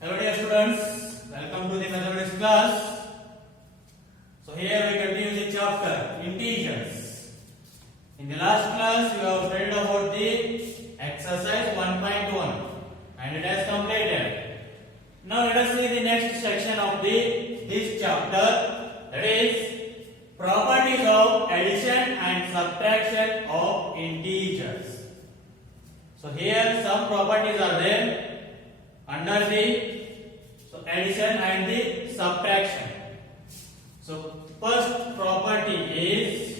Hello dear students, welcome to the mathematics class. So here we continue the chapter integers. In the last class we have studied about the exercise 1.1 and it has completed. Now let us see the next section of this chapter, that is properties of addition and subtraction of integers. So here some properties are there under the addition and the subtraction. So first property is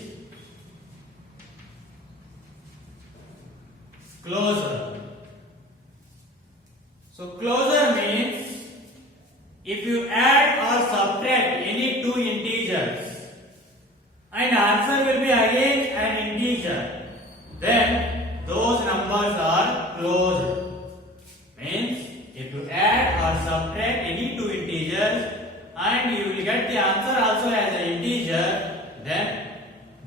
closure. So closure means if you add or subtract any two integers and answer will be again an integer, then those numbers are closed. Means if you add or subtract any two integers and you will get the answer also as an integer, then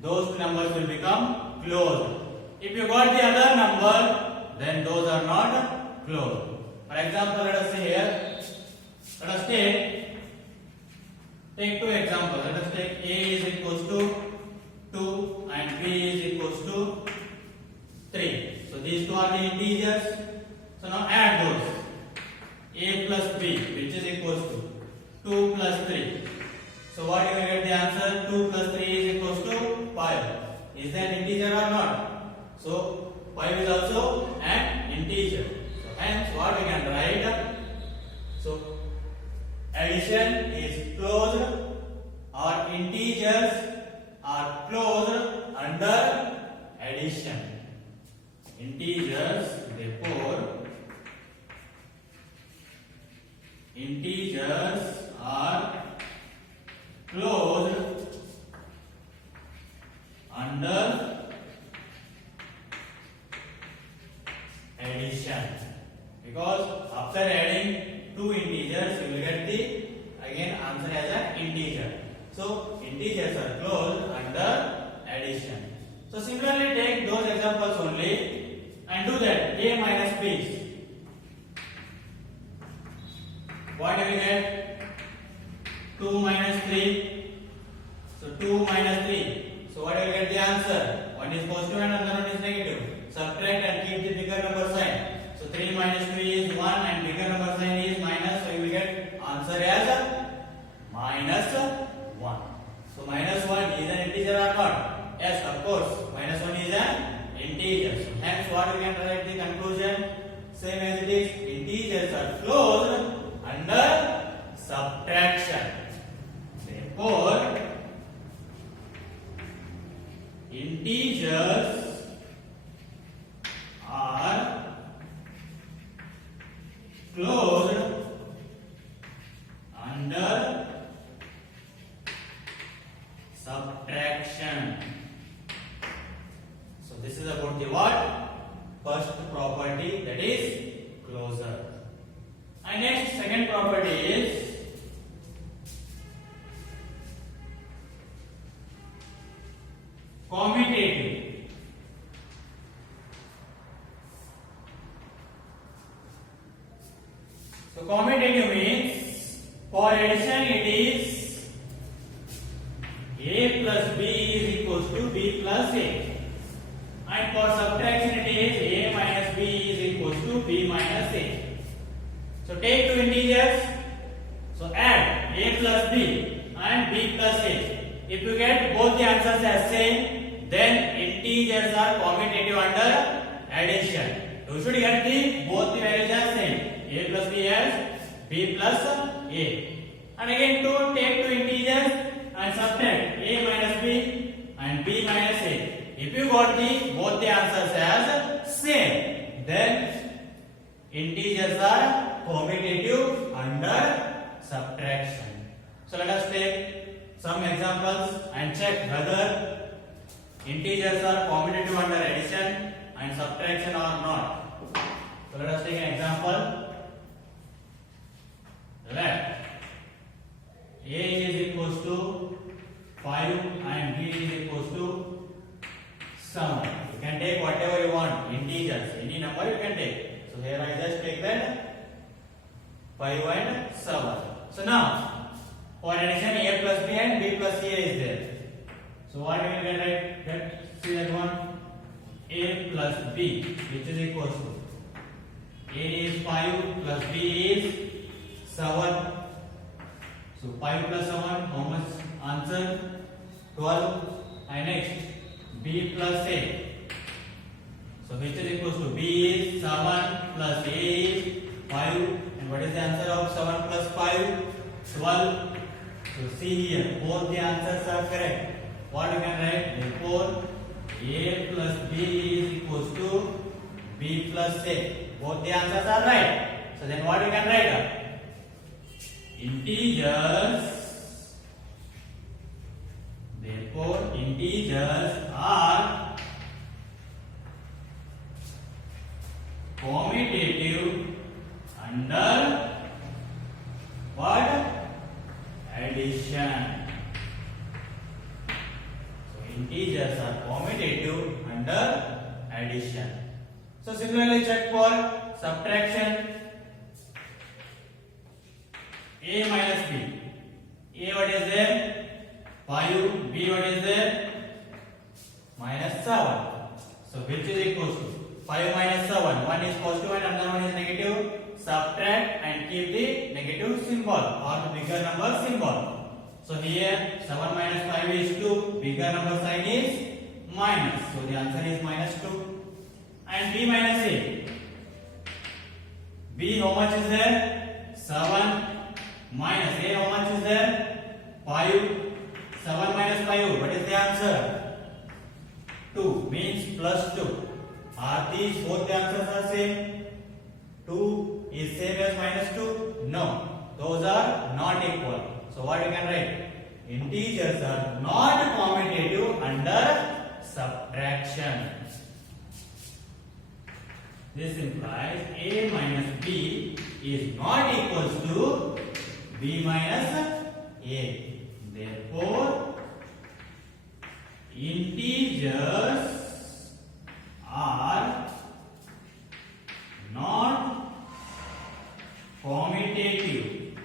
those numbers will become closed. If you got the other number, then those are not closed. For example, let us say here, let us take two examples. Let us take a is equals to 2 and b is equals to 3. So these two are the integers. So now add those. A plus b, which is equals to 2 plus 3. So what you will get the answer? 2 plus 3 is equals to 5. Is that integer or not? So 5 is also an integer. So hence what we can write? So addition is closed or integers are closed under addition. Integers, therefore integers are closed under addition, because after adding two integers you will get the again answer as an integer. So integers are closed under addition. So similarly take those examples only and do that. A minus b. What do we get? 2 minus 3. So 2 minus 3. So what do we get the answer? One is positive and another one is negative. Subtract and keep the bigger number sign. So 3 minus 3 is 1 and bigger number sign is minus. So you will get answer as minus 1. So minus 1 is an integer or not? Yes, of course. Minus 1 is an integer. So hence what we can write the conclusion? Same as it is. Integers are closed under subtraction. Therefore, integers are closed under subtraction. So this is about the what? First property, that is closure. And next, second property is commutative. So commutative means for addition it is a plus b is equals to b plus a, and for subtraction it is a minus b is equals to b minus a. So take two integers, so add a plus b and b plus a. If you get both the answers as same, then integers are commutative under addition. You should get both the values as same, a plus b as b plus a. And again take two integers and subtract a minus b and b minus a. If you got both the answers as same, then integers are commutative under subtraction. So let us take some examples and check whether integers are commutative under addition and subtraction or not. So let us take an example. Let a is equals to 5 and b is equals to 7. You can take whatever you want, integers, any number you can take. So here I just take that 5 and 7. So now, for addition a plus b and b plus a is there. So what we will get, right? Let's see that one. A plus b, which is equals to a is 5 plus b is 7. So 5 plus 7, how much answer? 12. And next, b plus a. So which is equals to b is 7 plus a is 5. And what is the answer of 7 plus 5? 12. So see here, both the answers are correct. What we can write? Therefore, a plus b is equals to b plus a. Both the answers are right. So then what we can write? Integers. Therefore, integers are commutative under what? Addition. So integers are commutative under addition. So similarly check for subtraction. A minus b. A what is there? 5. B what is there? Minus 7. So which is equals to 5 minus 7. One is positive and another one is negative. Subtract and keep the negative symbol or the bigger number symbol. So here 7 minus 5 is 2. Bigger number sign is minus. So the answer is minus 2. And b minus a. B how much is there? 7. Minus a how much is there? 5. 7 minus 5. What is the answer? 2 means plus 2. Are these both the answers are same? 2 is same as minus 2? No. Those are not equal. So what we can write? Integers are not commutative under subtraction. This implies a minus b is not equals to b minus a. Therefore, integers are not commutative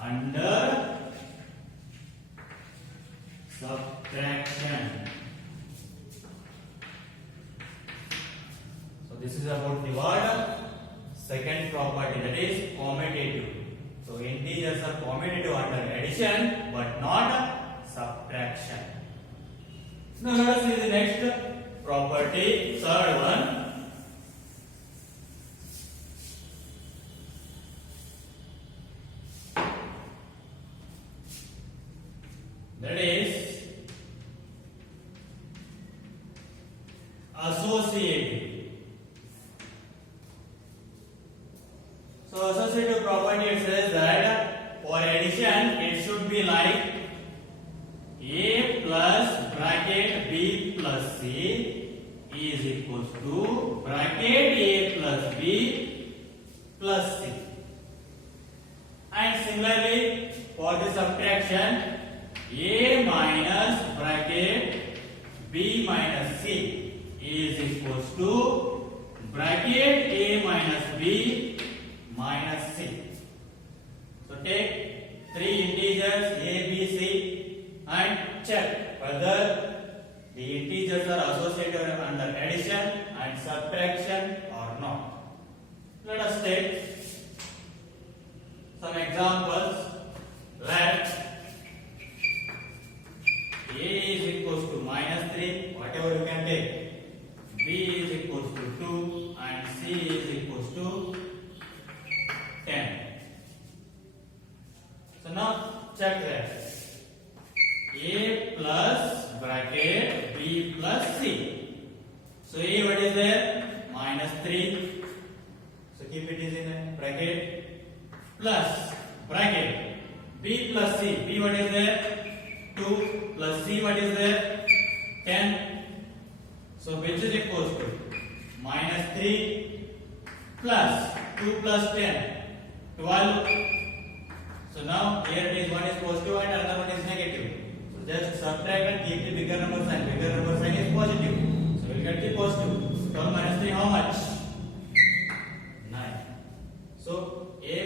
under subtraction. So this is about the word second property, that is commutative. So integers are commutative under addition but not subtraction. Now let us see the next property, third one. That is associative. So associative property, it says that for addition it should be like a plus bracket b plus c is equals to bracket a plus b plus c. And similarly for the subtraction, a minus bracket b minus c is equals to bracket a minus b minus c. So take three integers a, b, c and check whether the integers are associated under addition and subtraction or not. Let us take some examples. Let a is equals to minus 3, whatever you can take. B is equals to 2 and C is equals to 10. So now check that. A plus bracket B plus C. So A what is there? Minus 3. So keep it is in a bracket. Plus bracket B plus C. B what is there? 2 plus C what is there? 10. So which is equals to minus 3 plus 2 plus 10, 12. So now here it is, one is positive and another one is negative. So just subtract and keep the bigger number sign. Bigger number sign is positive. So we'll get the positive. 12 minus 3 how much? 9. So A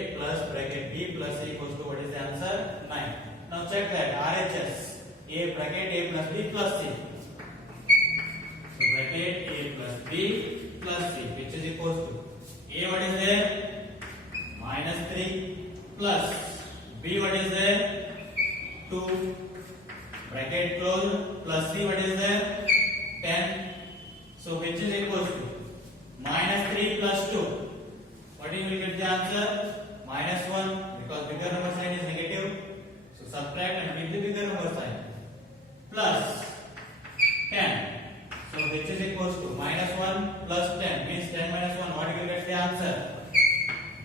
RHS. A bracket A plus B plus C. So bracket A plus B plus C, which is equals to A, what is there? Minus 3 plus B, what is there? 2. Bracket closed plus C, what is there? 10. So which is equals to minus 3 plus 2. What do you will get the answer? Minus 1, because bigger number sign is negative. So subtract and keep the bigger number sign. Plus 10. So which is equals to minus 1 plus 10 means 10 minus 1. What you will get the answer?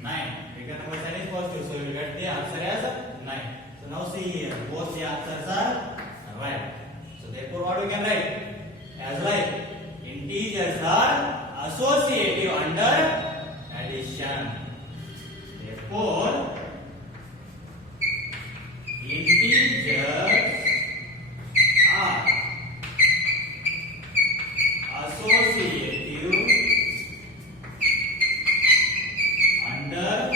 9. Bigger number sign is positive, so you will get the answer as 9. So now see here, both the answers are right. So therefore what we can write? As like integers are associative under addition. Therefore integers are associative under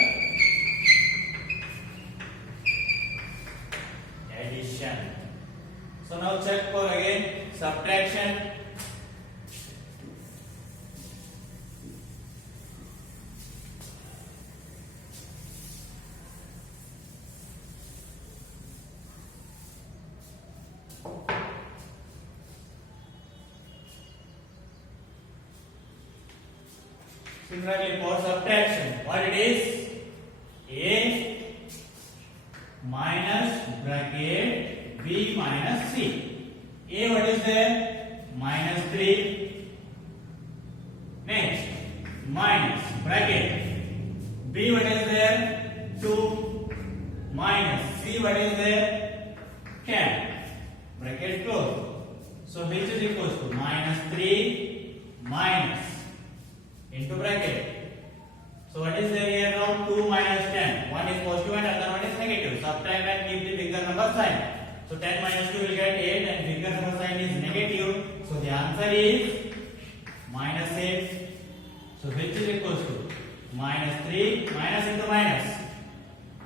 addition. So now check for again subtraction. Similarly for subtraction, what it is? A minus bracket B minus C. A, what is there? Minus 3. Next, minus bracket B, what is there? 2. Minus C, what is there? 10. Bracket close. So which is equals to minus 3 minus into bracket. So what is there here now? 2 minus 10. One is positive and other one is negative. Subtract and keep the bigger number sign. So 10 minus 2 will get 8 and bigger number sign is negative. So the answer is minus 8. So which is equals to minus 3 minus into minus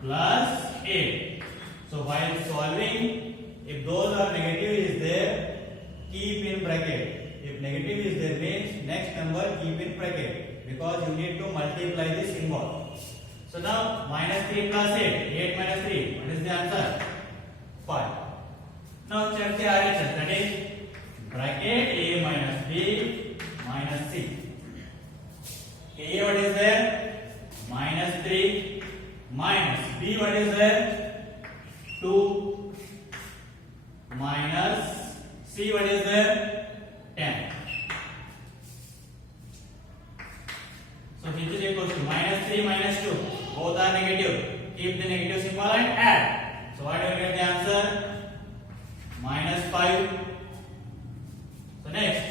plus 8. So while solving, if those are negative is there, keep in bracket. If negative is there means next number keep in bracket, because you need to multiply this symbol. So now minus 3 plus 8 minus 3, what is the answer? 5. Now check the RHS, that is bracket A minus B minus C. A, what is there? Minus 3 minus B, what is there? 2 minus C, what is there? 10. So which is equals to minus 3 minus 2. Both are negative. Keep the negative symbol and add. So what do you get the answer? Minus 5. So next,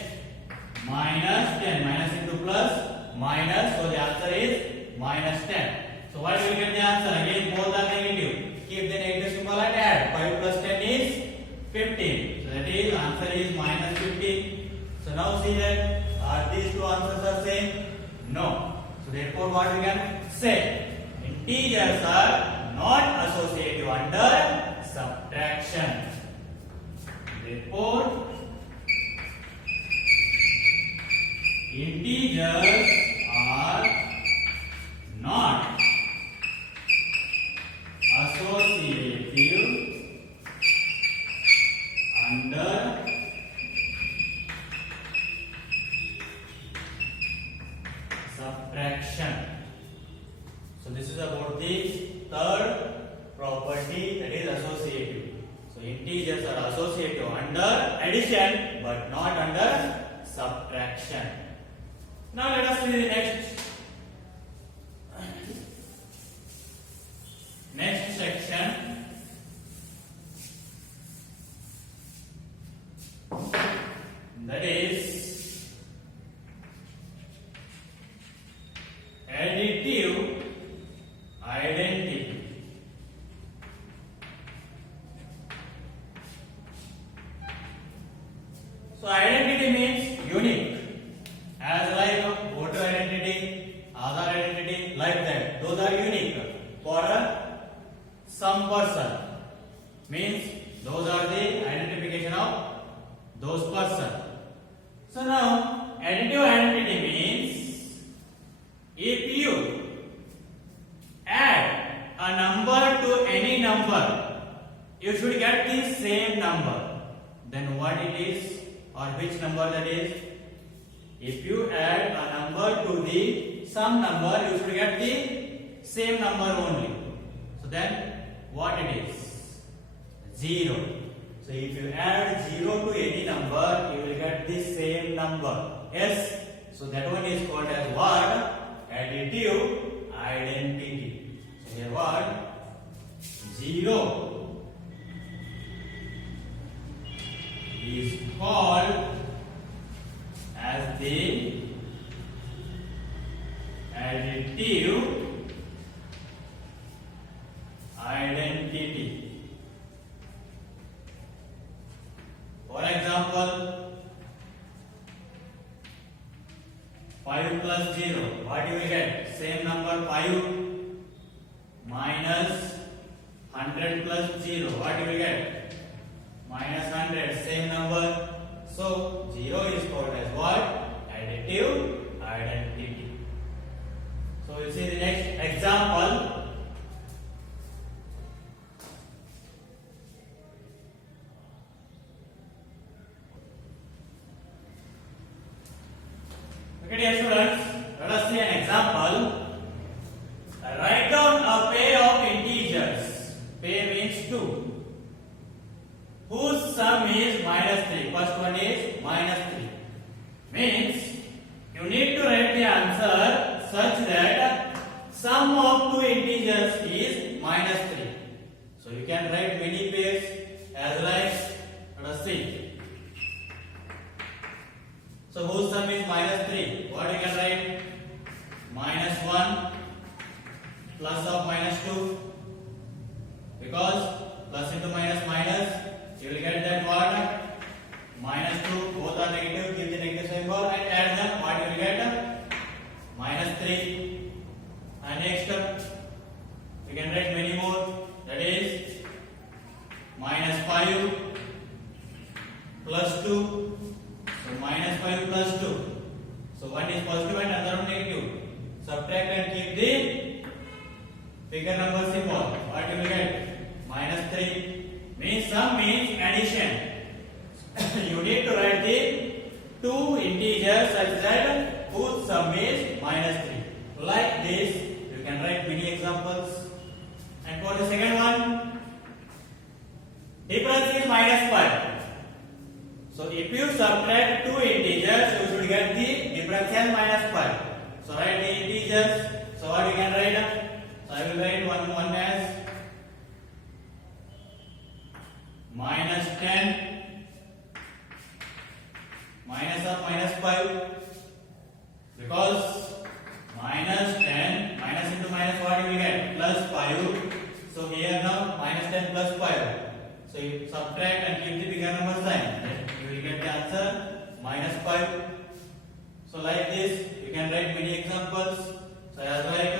minus 10. Minus into plus, minus. So the answer is minus 10. So what will you get the answer? Again, both are negative. Keep the negative symbol and add. 5 plus 10 is 15. So that is answer is minus 15. So now see that are these two answers are same? No. So therefore what we can say? Integers are not associative under subtraction. Therefore integers are not associative under subtraction. So this is about the third property, that is associative. So integers are associative under addition but not under subtraction. Now let us see the next section. That is additive identity. So identity means unique. As like voter identity which number that is? If you add a number to the some number, you should get the same number only. So then what it is? 0. So if you add 0 to any number, you will get the same number. Yes. So that one is called as what? Additive identity. So here what? 0 is called as the additive identity. For example, 5 plus 0, what you will get? Same number 5 minus 100 plus 0, what you will get? Minus 100, same number. So 0 is called as what? Additive identity. So you see the next example. Okay, dear students, let us see an example. Write down a pair of integers. Pair means 2. Whose sum is minus 3. First one is minus 3. Means you need to write the answer such that sum of two integers is minus 3. So you can write many pairs as like, let us see. So whose sum is minus 3? What you can write? Minus 1 plus of minus 2. Because plus into minus minus, you will get that what? Minus 2, both are negative, give the negative symbol and add them, what you will get? Minus 3. And next, you can write many more, that is minus 5 plus 2. So minus 5 plus 2. So one is positive and another one negative. Subtract and keep the figure number symbol. What you will get? Minus 3. Means sum means addition. You need to write the two integers such that whose sum is minus 3. Like this, you can write many examples. And for the second one, difference is minus 5. So if you subtract two integers, you should get the difference as minus 5. So write the integers. So what you can write? So I will write one as minus 10 minus of minus 5, because minus 10 minus into minus what you will get? Plus 5. So here now minus 10 plus 5. So you subtract and keep the bigger number sign. Then you will get the answer minus 5. So like this, you can write many examples. So as like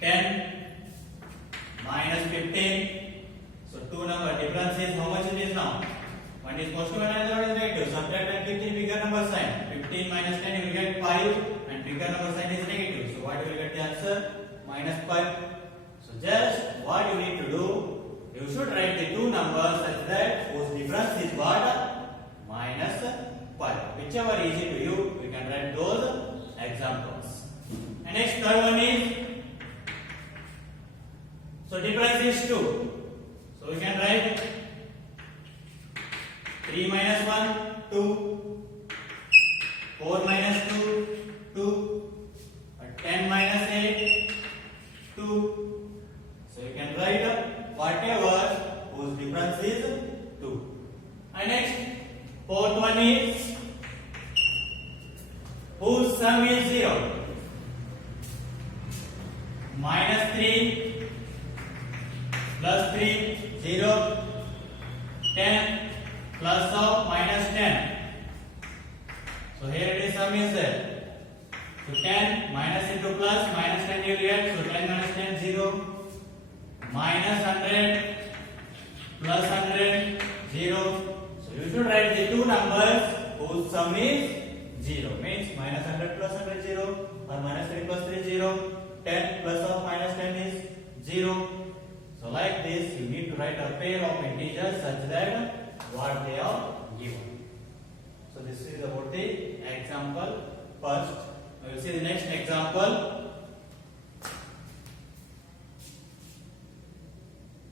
10 minus 15. So two number difference is how much it is now? One is positive and another is negative. Subtract and keep the bigger number sign. 15 minus 10 you will get 5 and bigger number sign is negative. So what you will get the answer? Minus 5. So just what you need to do, you should write the two numbers such that whose difference is what? Minus 5. Whichever is easy to you can write those examples. And next third one is, so difference is 2. So we can write 3 minus 1, 2, 4 minus 2, 2, 10 minus 8, 2. So you can write whatever whose difference is 2. And next, fourth one is whose sum is 0. Minus 3 plus 3, 0, 10 plus of minus 10. So here it is sum is there. So 10 minus into plus, minus 10 you will get. So 10 minus 10, 0. Minus 100 plus 100, 0. So you should write the two numbers whose sum is 0. Means minus 100 plus 100, 0. Or minus 3 plus 3, 0. 10 plus of minus 10 is 0. So like this, you need to write a pair of integers such that what they have